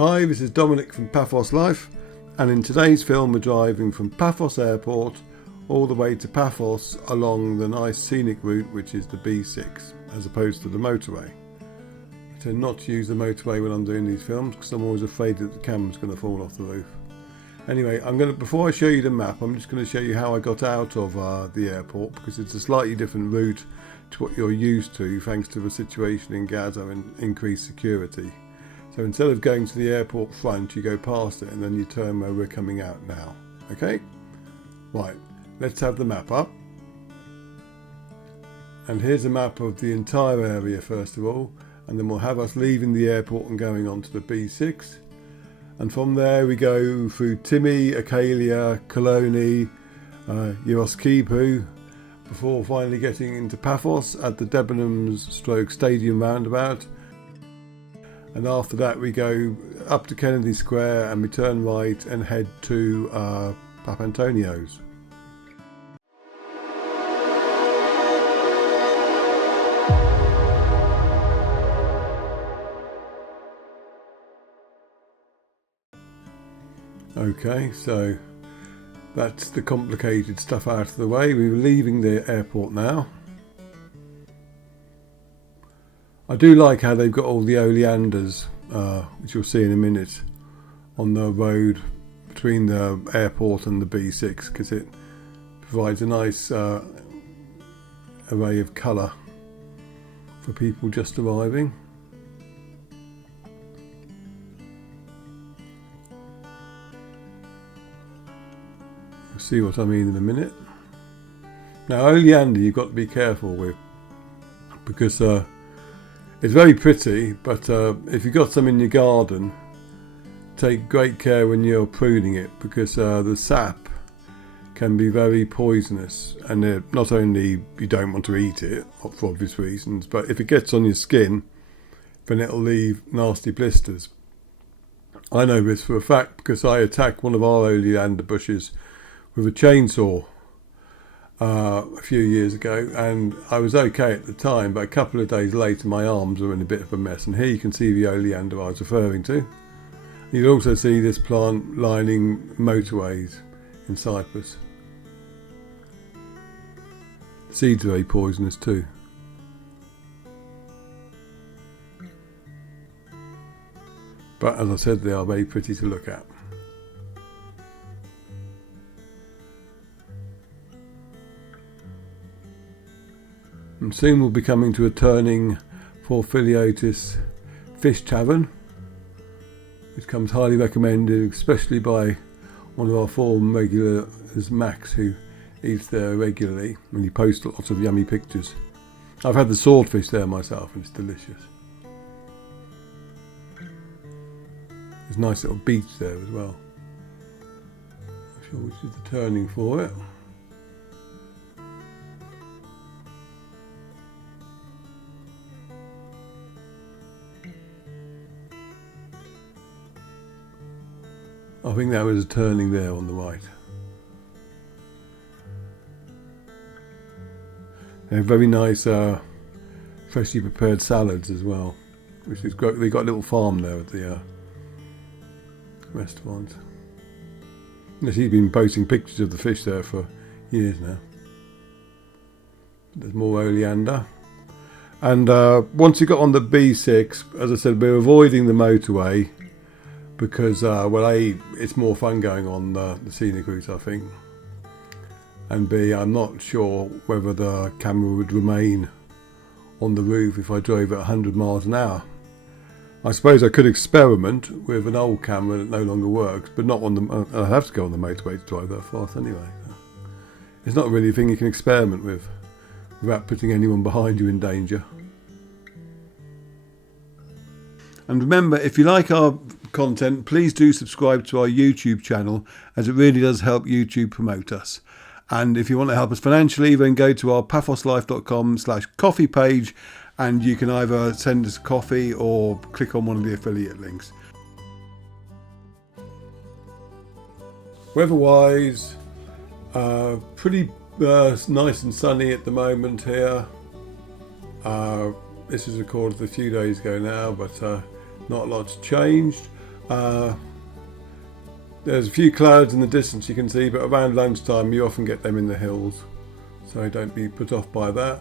Hi, this is Dominic from Paphos Life, and in today's film we're driving from Paphos Airport all the way to Paphos along the nice scenic route, which is the B6 as opposed to the motorway. I tend not to use the motorway when I'm doing these films because I'm always afraid that the camera's going to fall off the roof. Anyway, before I show you the map, I'm just going to show you how I got out of the airport, because it's a slightly different route to what you're used to thanks to the situation in Gaza and increased security. So instead of going to the airport front, you go past it and then you turn where we're coming out now. Okay? Right, let's have the map up. And here's a map of the entire area first of all, and then we'll have us leaving the airport and going on to the B6. And from there we go through Timi, Akalia, Koloni, Yeroskipu, before finally getting into Paphos at the Debenhams / Stadium roundabout. And after that we go up to Kennedy Square and we turn right and head to Papantoniou's. Okay, so that's the complicated stuff out of the way. We're leaving the airport now. I do like how they've got all the oleanders, which you'll see in a minute, on the road between the airport and the B6, because it provides a nice array of colour for people just arriving. You'll see what I mean in a minute. Now, oleander you've got to be careful with, because it's very pretty, but if you've got some in your garden, take great care when you're pruning it, because the sap can be very poisonous, and not only you don't want to eat it for obvious reasons, but if it gets on your skin, then it'll leave nasty blisters. I know this for a fact because I attacked one of our oleander bushes with a chainsaw a few years ago, and I was okay at the time, but a couple of days later my arms were in a bit of a mess, and here you can see the oleander I was referring to. You can also see this plant lining motorways in Cyprus. The seeds are very poisonous too. But as I said, they are very pretty to look at. And soon we'll be coming to a turning for Filiotis Fish Tavern, which comes highly recommended, especially by one of our forum regulars, Max, who eats there regularly, and he posts lots of yummy pictures. I've had the swordfish there myself and it's delicious. There's a nice little beach there as well. I'm not sure which is the turning for it. I think that was a turning there on the right. They have very nice freshly prepared salads as well, which is great. They've got a little farm there at the restaurant. Yes, he's been posting pictures of the fish there for years now. There's more oleander. And once you got on the B6, as I said, we're avoiding the motorway, because well, A, it's more fun going on the scenic route, I think, and B, I'm not sure whether the camera would remain on the roof if I drove at 100 miles an hour. I suppose I could experiment with an old camera that no longer works, but not on the. I have to go on the motorway to drive that fast anyway. It's not really a thing you can experiment with without putting anyone behind you in danger. And remember, if you like our content, please do subscribe to our YouTube channel, as it really does help YouTube promote us. And if you want to help us financially, then go to our paphoslife.com/coffee page, and you can either send us coffee or click on one of the affiliate links. Weather-wise, pretty nice and sunny at the moment here. This is recorded a few days ago now, but not a lot's changed. There's a few clouds in the distance you can see, but around lunchtime you often get them in the hills, so don't be put off by that.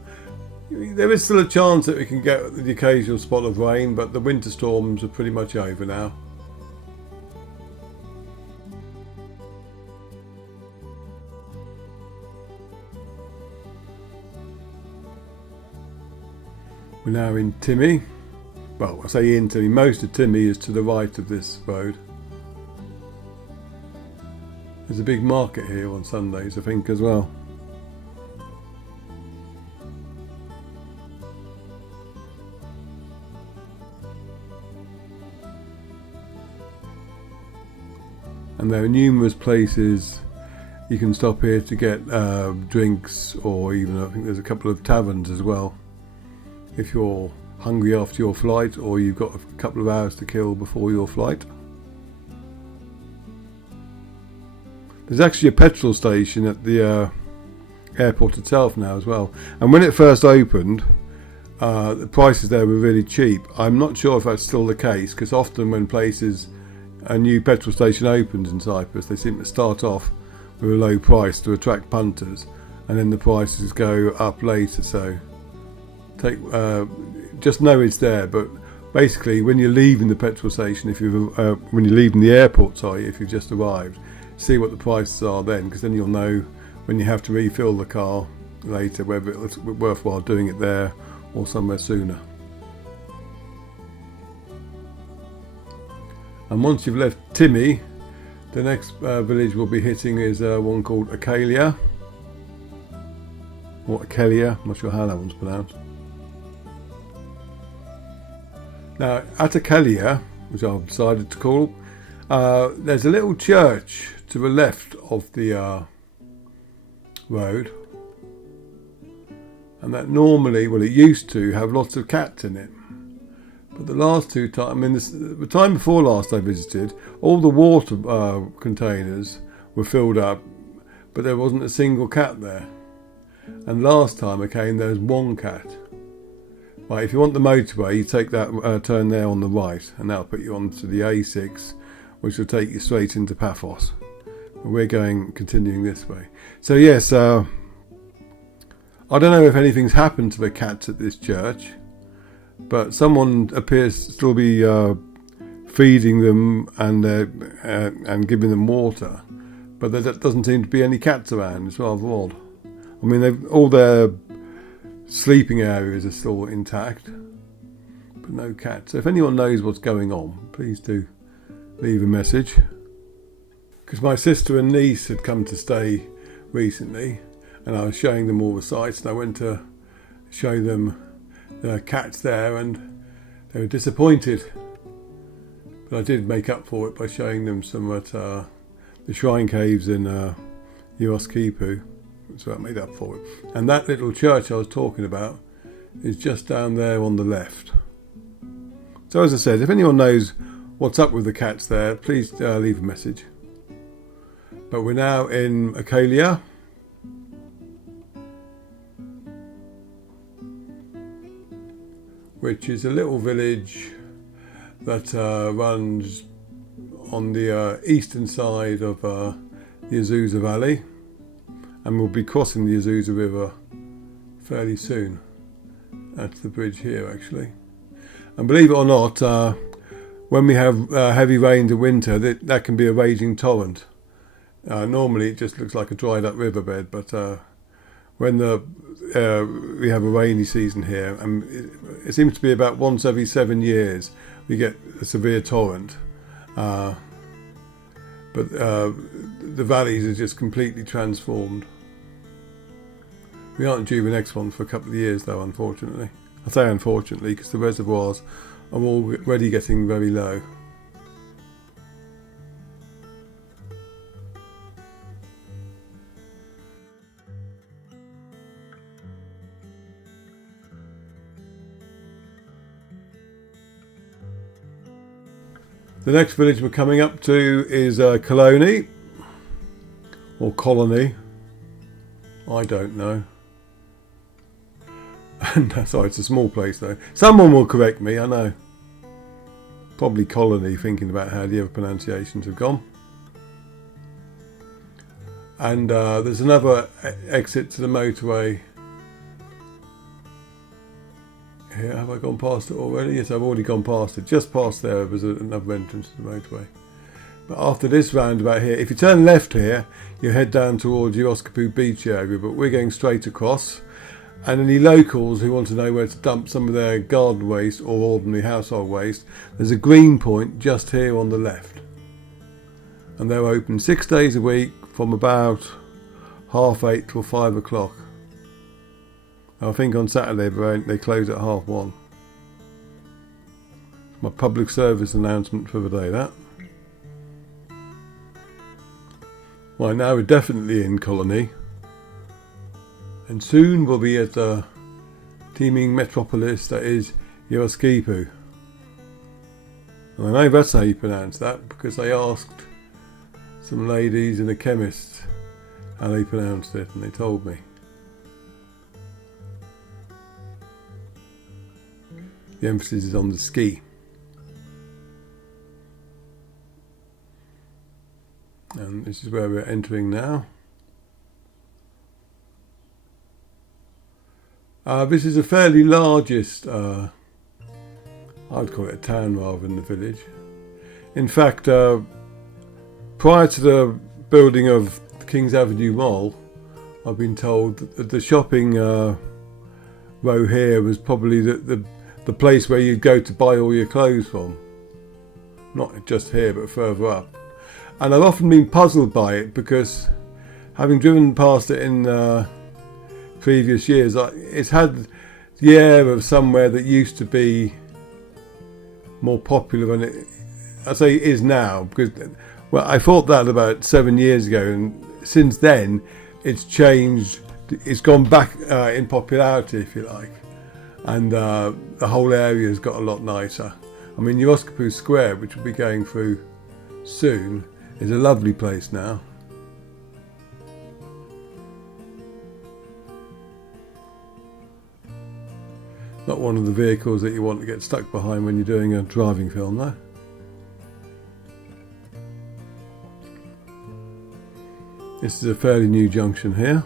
There is still a chance that we can get the occasional spot of rain, but the winter storms are pretty much over now. We're now in Timmy. Well, I say in Timmy, most of Timmy is to the right of this road. There's a big market here on Sundays, I think, as well. And there are numerous places you can stop here to get drinks, or even, I think there's a couple of taverns as well, if you're hungry after your flight or you've got a couple of hours to kill before your flight. There's actually a petrol station at the airport itself now as well, and when it first opened the prices there were really cheap. I'm not sure if that's still the case, because often when a new petrol station opens in Cyprus, they seem to start off with a low price to attract punters, and then the prices go up later. So just know it's there. But basically, when you're leaving the petrol station, when you're leaving the airport, if you've just arrived, see what the prices are then, because then you'll know when you have to refill the car later whether it's worthwhile doing it there or somewhere sooner. And once you've left Timmy, the next village we'll be hitting is one called Akelia, or Akelia, I'm not sure how that one's pronounced. Now at Akelia, which I've decided to call, there's a little church to the left of the road, and that normally, well, it used to have lots of cats in it. But the last two times, the time before last I visited, all the water containers were filled up, but there wasn't a single cat there. And last time I came, there was one cat. Right, if you want the motorway, you take that turn there on the right, and that'll put you onto the A6, which will take you straight into Paphos. But we're continuing this way. So yes, I don't know if anything's happened to the cats at this church, but someone appears to still be feeding them and giving them water, but there doesn't seem to be any cats around. It's rather odd. I mean, all their sleeping areas are still intact, but no cats. So if anyone knows what's going on, please do leave a message. Because my sister and niece had come to stay recently, and I was showing them all the sights, and I went to show them the cats there, and they were disappointed. But I did make up for it by showing them some at the shrine caves in Kritou, so that made up for it. And that little church I was talking about is just down there on the left. So as I said, if anyone knows what's up with the cats there, please leave a message. But we're now in Akelia, which is a little village that runs on the eastern side of the Azusa Valley, and we'll be crossing the Azusa River fairly soon. That's the bridge here, actually. And believe it or not, when we have heavy rains in winter, that can be a raging torrent. Normally it just looks like a dried up riverbed, but when we have a rainy season here, and it seems to be about once every 7 years we get a severe torrent, but the valleys are just completely transformed. We aren't due the next one for a couple of years though, unfortunately. I say unfortunately because the reservoirs are already getting very low. The next village we're coming up to is Colony, or Colony, I don't know. And sorry, it's a small place though. Someone will correct me, I know. probably Colony, thinking about how the other pronunciations have gone. And there's another exit to the motorway here. Have I gone past it already? Yes, I've already gone past it. Just past there was another entrance to the motorway. But after this roundabout here, if you turn left here, you head down towards the Oskapoo beach area, but we're going straight across. And any locals who want to know where to dump some of their garden waste or ordinary household waste, there's a green point just here on the left. And they're open 6 days a week from about 8:30 till 5 o'clock. I think on Saturday they close at 1:30. My public service announcement for the day, that. Right, now we're definitely in Colony. And soon we'll be at the teeming metropolis that is Yoskipu. And I know that's how you pronounce that, because I asked some ladies and a chemist how they pronounced it, and they told me. The emphasis is on the ski. And this is where we're entering now. This is the fairly largest, I'd call it a town rather than a village. In fact, prior to the building of the King's Avenue Mall, I've been told that the shopping row here was probably the place where you'd go to buy all your clothes from. Not just here, but further up. And I've often been puzzled by it, because having driven past it in previous years, it's had the air of somewhere that used to be more popular than it, I say, is now. Because, well, I thought that about 7 years ago, and since then it's changed. It's gone back in popularity, if you like, and the whole area has got a lot nicer. I mean, Yoskipu Square, which we'll be going through soon, is a lovely place now. Not one of the vehicles that you want to get stuck behind when you're doing a driving film, though. This is a fairly new junction here.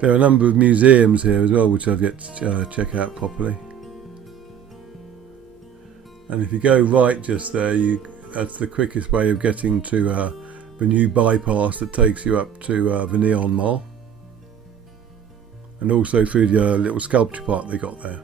There are a number of museums here as well, which I've yet to check out properly. And if you go right just there, that's the quickest way of getting to the new bypass that takes you up to the Neon Mall, and also through the little sculpture park they got there.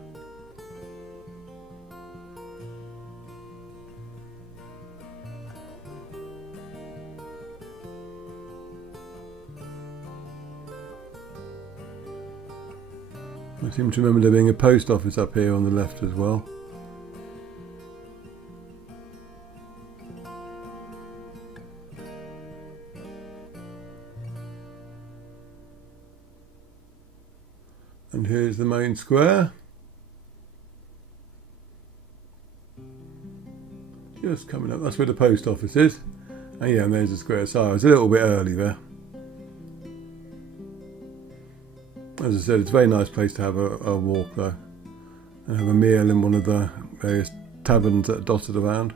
I seem to remember there being a post office up here on the left as well. And here's the main square. Just coming up, that's where the post office is. And yeah, and there's the square. So I was a little bit early there. As I said, it's a very nice place to have a walk though, and have a meal in one of the various taverns that are dotted around.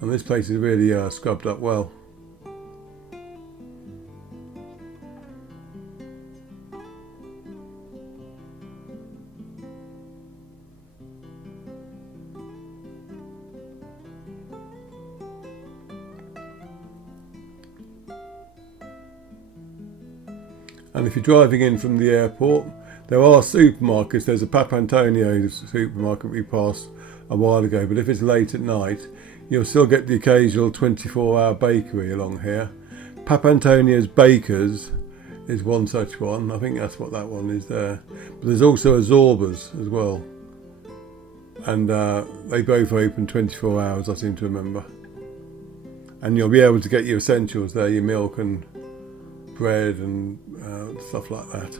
And this place is really scrubbed up well. And if you're driving in from the airport, there are supermarkets. There's a Papantoniou supermarket we passed a while ago, but if it's late at night, you'll still get the occasional 24-hour bakery along here. Papantoniou's Bakers is one such one. I think that's what that one is there. But there's also a Zorba's as well. And they both open 24 hours, I seem to remember. And you'll be able to get your essentials there, your milk and bread and stuff like that.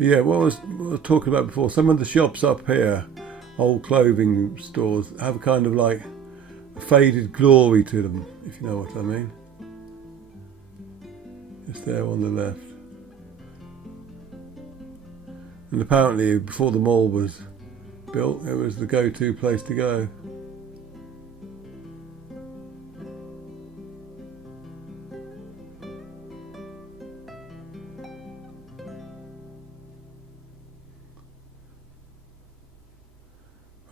But yeah, what I was talking about before, some of the shops up here, old clothing stores, have a kind of like a faded glory to them, if you know what I mean. Just there on the left. And apparently before the mall was built, it was the go-to place to go.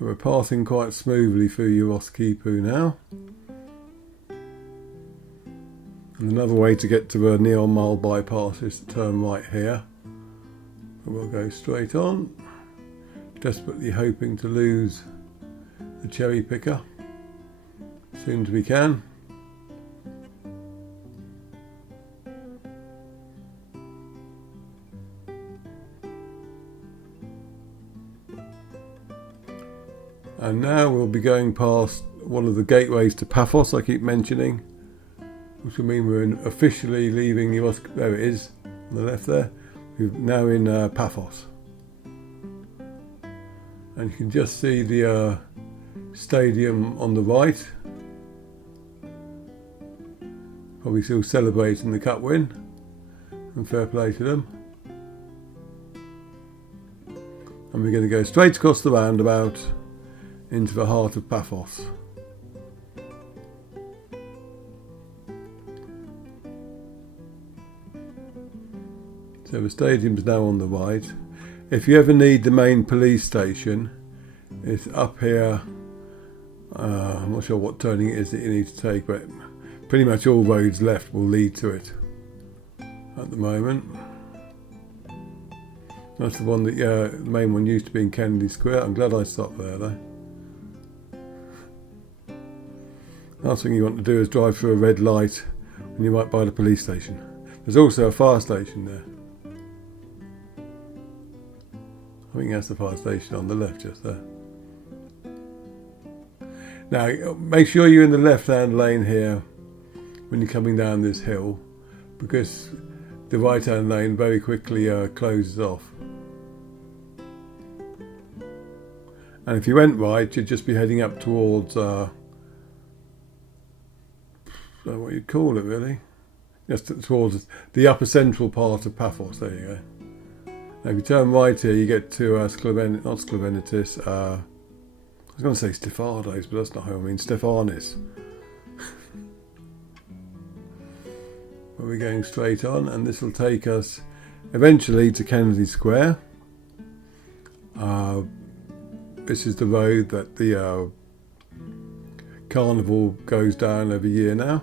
We're passing quite smoothly through Kritou now. And another way to get to a Neon Mile bypass is to turn right here. But we'll go straight on, desperately hoping to lose the cherry picker as soon as we can. And now we'll be going past one of the gateways to Paphos I keep mentioning, which will mean we're officially leaving there it is, on the left there. We're now in Paphos. And you can just see the stadium on the right. Probably still celebrating the cup win, and fair play to them. And we're going to go straight across the roundabout into the heart of Paphos. So the stadium's now on the right. If you ever need the main police station, it's up here. I'm not sure what turning it is that you need to take, but pretty much all roads left will lead to it at the moment. That's the one that, the main one used to be in Kennedy Square. I'm glad I stopped there though. Last thing you want to do is drive through a red light when you're right by the police station. There's also a fire station there. I think that's the fire station on the left just there. Now make sure you're in the left hand lane here when you're coming down this hill, because the right hand lane very quickly closes off. And if you went right, you'd just be heading up towards what you'd call it really, just towards the upper central part of Paphos. There you go. Now if you turn right here, you get to not Sklevenitis, I was going to say Stefanos, but that's not how I mean, Stefanis. But we're going straight on, and this will take us eventually to Kennedy Square. This is the road that the carnival goes down every year now.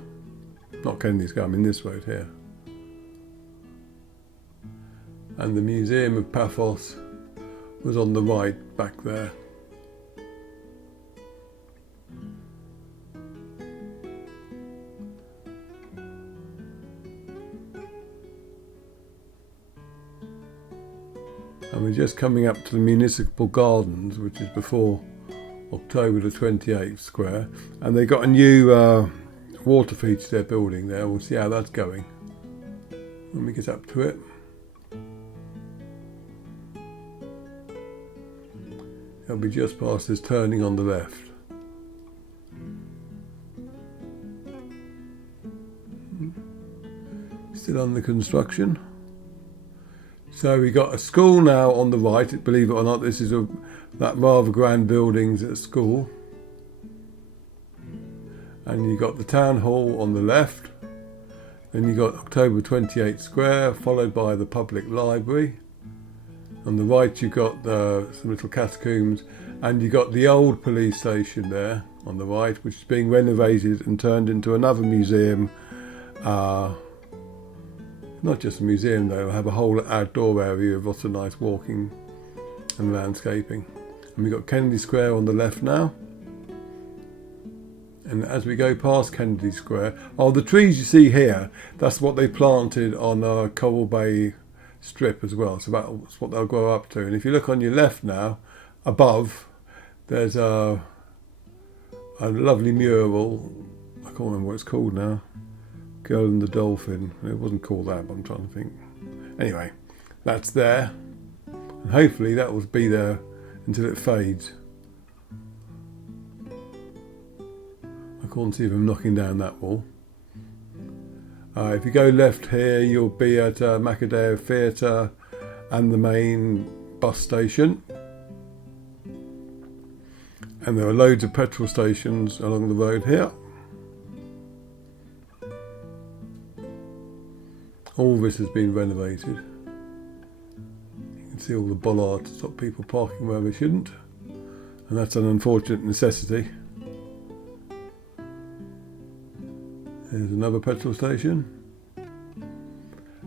Not Kennedy Square, I mean this road here. And the Museum of Paphos was on the right back there. And we're just coming up to the Municipal Gardens, which is before October the 28th Square. And they got a new water feature they're building there. We'll see how that's going when we get up to it. It'll be just past this turning on the left. Still under construction. So we got a school now on the right. Believe it or not, this is that rather grand buildings at school. And you got the town hall on the left. Then you got October 28th Square, followed by the public library. On the right you got some little catacombs, and you got the old police station there on the right, which is being renovated and turned into another museum. Not just a museum though, it'll have a whole outdoor area with lots of nice walking and landscaping. And we've got Kennedy Square on the left now. And as we go past Kennedy Square, the trees you see here, that's what they planted on Coral Bay strip as well. So that's what they'll grow up to. And if you look on your left now, above, there's a lovely mural. I can't remember what it's called now. Girl and the Dolphin. It wasn't called that, but I'm trying to think. Anyway, that's there. And hopefully that will be there until it fades. I can't see them knocking down that wall. If you go left here, you'll be at Macadeo Theatre and the main bus station. And there are loads of petrol stations along the road here. All this has been renovated. You can see all the bollards to stop people parking where they shouldn't. And that's an unfortunate necessity. There's another petrol station.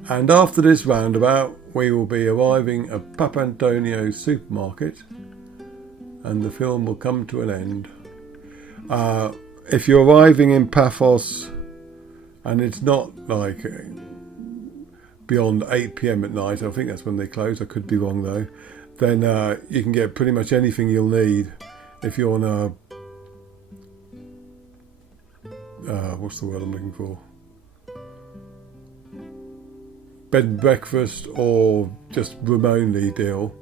And after this roundabout, we will be arriving at Papantoniou supermarket, and the film will come to an end. If you're arriving in Paphos, and it's not like beyond 8 p.m. at night, I think that's when they close, I could be wrong though, then you can get pretty much anything you'll need if you're on a what's the word I'm looking for? Bed and breakfast or just room only deal.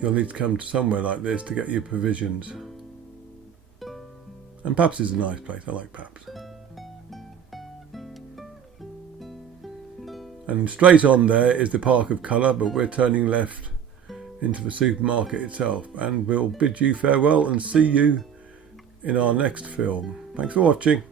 You'll need to come to somewhere like this to get your provisions. And Paphos is a nice place, I like Paphos. And straight on there is the Park of Colour, but we're turning left into the supermarket itself. And we'll bid you farewell and see you in our next film. Thanks for watching.